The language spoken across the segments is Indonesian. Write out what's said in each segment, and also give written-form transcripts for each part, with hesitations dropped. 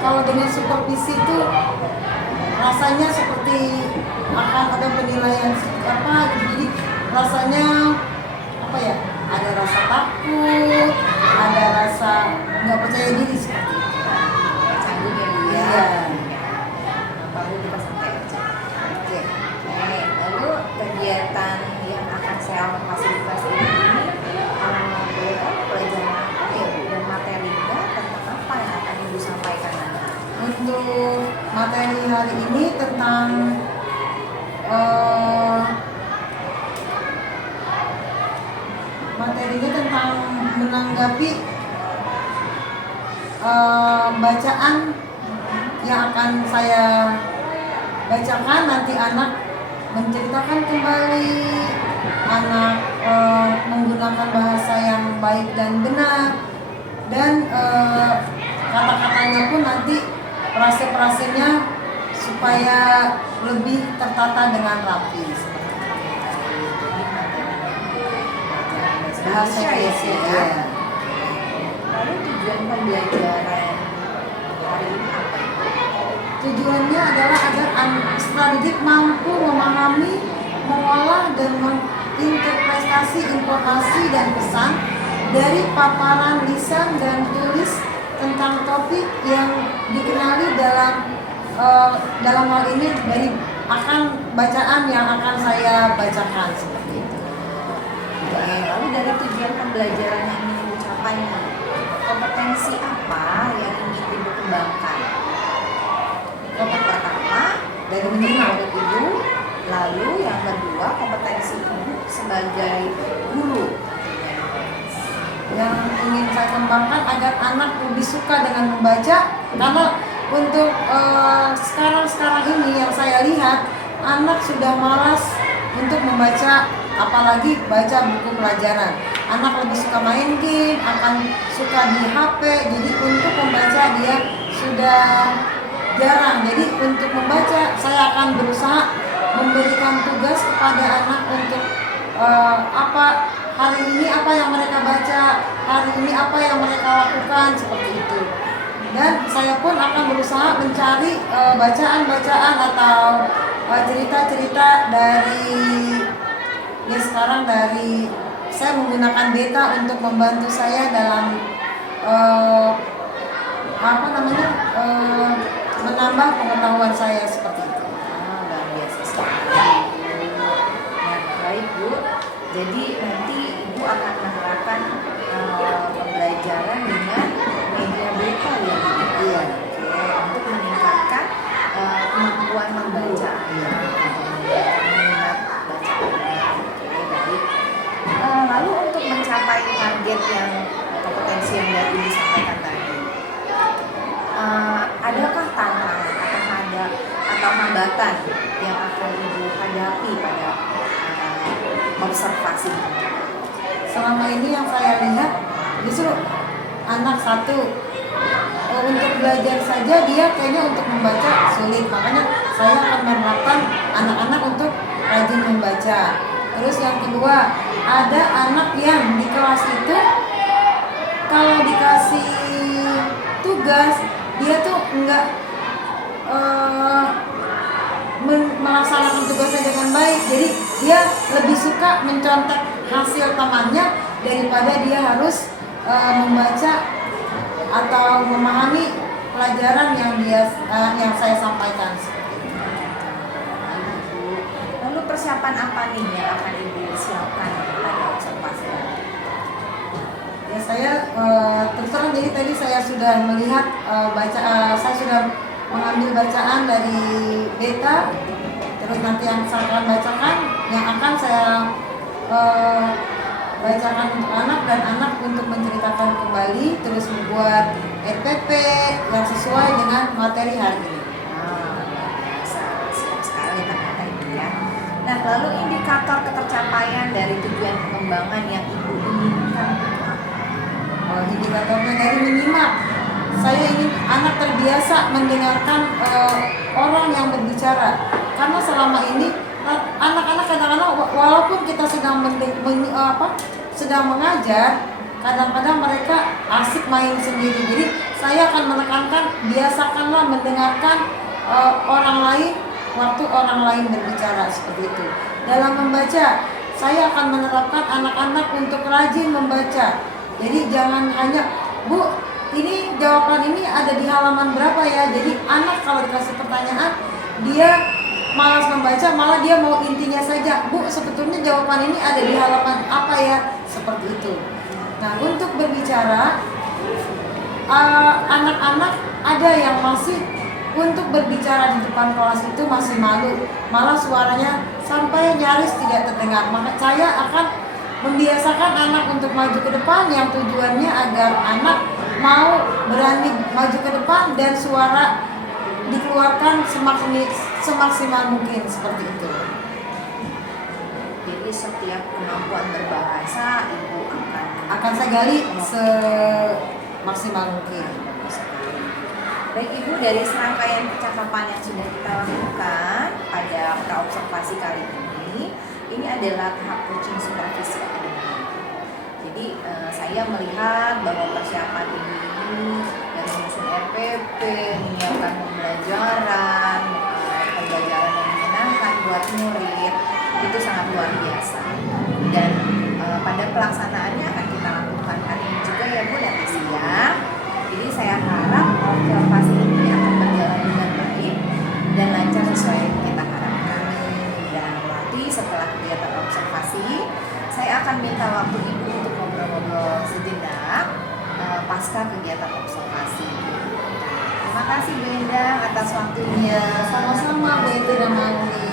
kalau dengan supervisi itu rasanya seperti akan ada penilaian apa gitu. Jadi rasanya apa ya, ada rasa takut, ada rasa nggak percaya diri seperti itu. Canggung ya Bu ya. Iya. Lalu kita santai aja. Oke. Lalu kegiatan yang akan saya fasilitasi ini boleh tahu pelajaran apa ya Bu, dan materinya tentang apa yang akan Ibu sampaikan nanti? Untuk materi hari ini tentang materinya tentang menanggapi bacaan yang akan saya bacakan. Nanti anak menceritakan kembali, anak menggunakan bahasa yang baik dan benar, dan kata-katanya pun nanti frase-frasenya supaya lebih tertata dengan rapi. Bahasa Indonesia ya. Lalu tujuan pembelajaran hari ini apa? Tujuannya adalah agar peserta didik mampu memahami, mengolah dan menginterpretasi informasi dan pesan dari paparan lisan dan tulis tentang topik yang dikenali dalam hal ini dari akan bacaan yang akan saya bacakan seperti itu. Oke, lalu dari tujuan pembelajaran yang ingin Ibu capai, kompetensi apa yang ingin Ibu kembangkan? Yang pertama, dari menyimak Ibu, lalu yang kedua, kompetensi Ibu sebagai guru. Yang ingin saya kembangkan agar anak lebih suka dengan membaca, karena untuk sekarang ini yang saya lihat, anak sudah malas untuk membaca, apalagi baca buku pelajaran. Anak lebih suka main game, akan suka di HP, jadi untuk membaca dia sudah jarang. Jadi untuk membaca saya akan berusaha memberikan tugas kepada anak untuk apa hari ini, apa yang mereka baca hari ini, apa yang mereka lakukan seperti itu. Dan saya pun akan berusaha mencari bacaan-bacaan atau cerita-cerita dari ya sekarang dari saya menggunakan beta untuk membantu saya dalam menambah pengetahuan saya seperti itu. Luar biasa sekali. Nah, baik Bu. Jadi nanti Ibu akan menerapkan pembelajaran dengan media beta ya Bu? Iya. Oke, untuk meningkatkan kemampuan membaca. Iya. Minat bacanya. Oke, baik. Lalu untuk mencapai target yang kompetensi yang dari Ibu sampaikan tadi, adakah tantangan atau hambatan yang akan Ibu hadapi pada observasi? Selama ini yang saya lihat justru anak satu untuk belajar saja dia kayaknya untuk membaca sulit, makanya saya akan menerapkan anak-anak untuk rajin membaca. Terus yang kedua, ada anak yang di kelas itu kalau dikasih tugas dia tuh enggak melaksanakan tugasnya dengan baik, jadi dia lebih suka mencontek hasil temannya daripada dia harus membaca atau memahami pelajaran yang saya sampaikan. Lalu persiapan apa nih yang akan Ibu siapkan pada observasi? Ya saya terus terang, jadi tadi saya sudah melihat saya sudah mengambil bacaan dari beta, terus nanti yang saya akan bacakan, yang akan saya bacakan untuk anak, dan anak untuk menceritakan kembali, terus membuat RPP yang sesuai dengan materi hari ini. Siap sekali ternyata Ibu ya. Nah, lalu indikator ketercapaian dari tujuan pengembangan yang Ibu inginkan itu apa? Indikatornya dari menyimak. Saya ingin anak terbiasa mendengarkan orang yang berbicara, karena selama ini anak-anak kadang-kadang walaupun kita sedang sedang mengajar, kadang-kadang mereka asik main sendiri. Jadi saya akan menekankan biasakanlah mendengarkan orang lain waktu orang lain berbicara, seperti itu. Dalam membaca, saya akan menerapkan anak-anak untuk rajin membaca. Jadi jangan hanya, Bu, ini jawaban ini ada di halaman berapa ya. Jadi anak kalau dikasih pertanyaan, dia malas membaca, malah dia mau intinya saja. Bu, sebetulnya jawaban ini ada di halaman apa ya, seperti itu. Nah, untuk berbicara, anak-anak ada yang masih untuk berbicara di depan kelas itu masih malu, malah suaranya sampai nyaris tidak terdengar. Maka saya akan membiasakan anak untuk maju ke depan, yang tujuannya agar anak mau berani maju ke depan dan suara dikeluarkan semaksimal mungkin, seperti itu. Jadi setiap kemampuan berbahasa ibu Akan saya gali semaksimal mungkin. Baik Ibu, dari serangkaian percakapan yang sudah kita lakukan pada praobservasi kali ini adalah tahap coaching supervisi akademik. Jadi saya melihat bahwa persiapan Ibu dari menyusun RPP, menyiapkan pembelajaran yang menyenangkan buat murid itu sangat luar biasa. Dan pada pelaksanaannya akan kita lakukan hari ini juga ya Bu, nanti siang. Jadi saya harap observasi ini akan berjalan dengan baik dan lancar sesuai yang kita harapkan. Dan nanti setelah kegiatan observasi, saya akan minta waktu Ibu untuk ngobrol-ngobrol sejenak pasca kegiatan observasi. Terima kasih Bu Endang atas waktunya. Sama-sama Bu Enti dan Mami.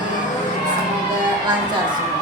Semoga lancar semua.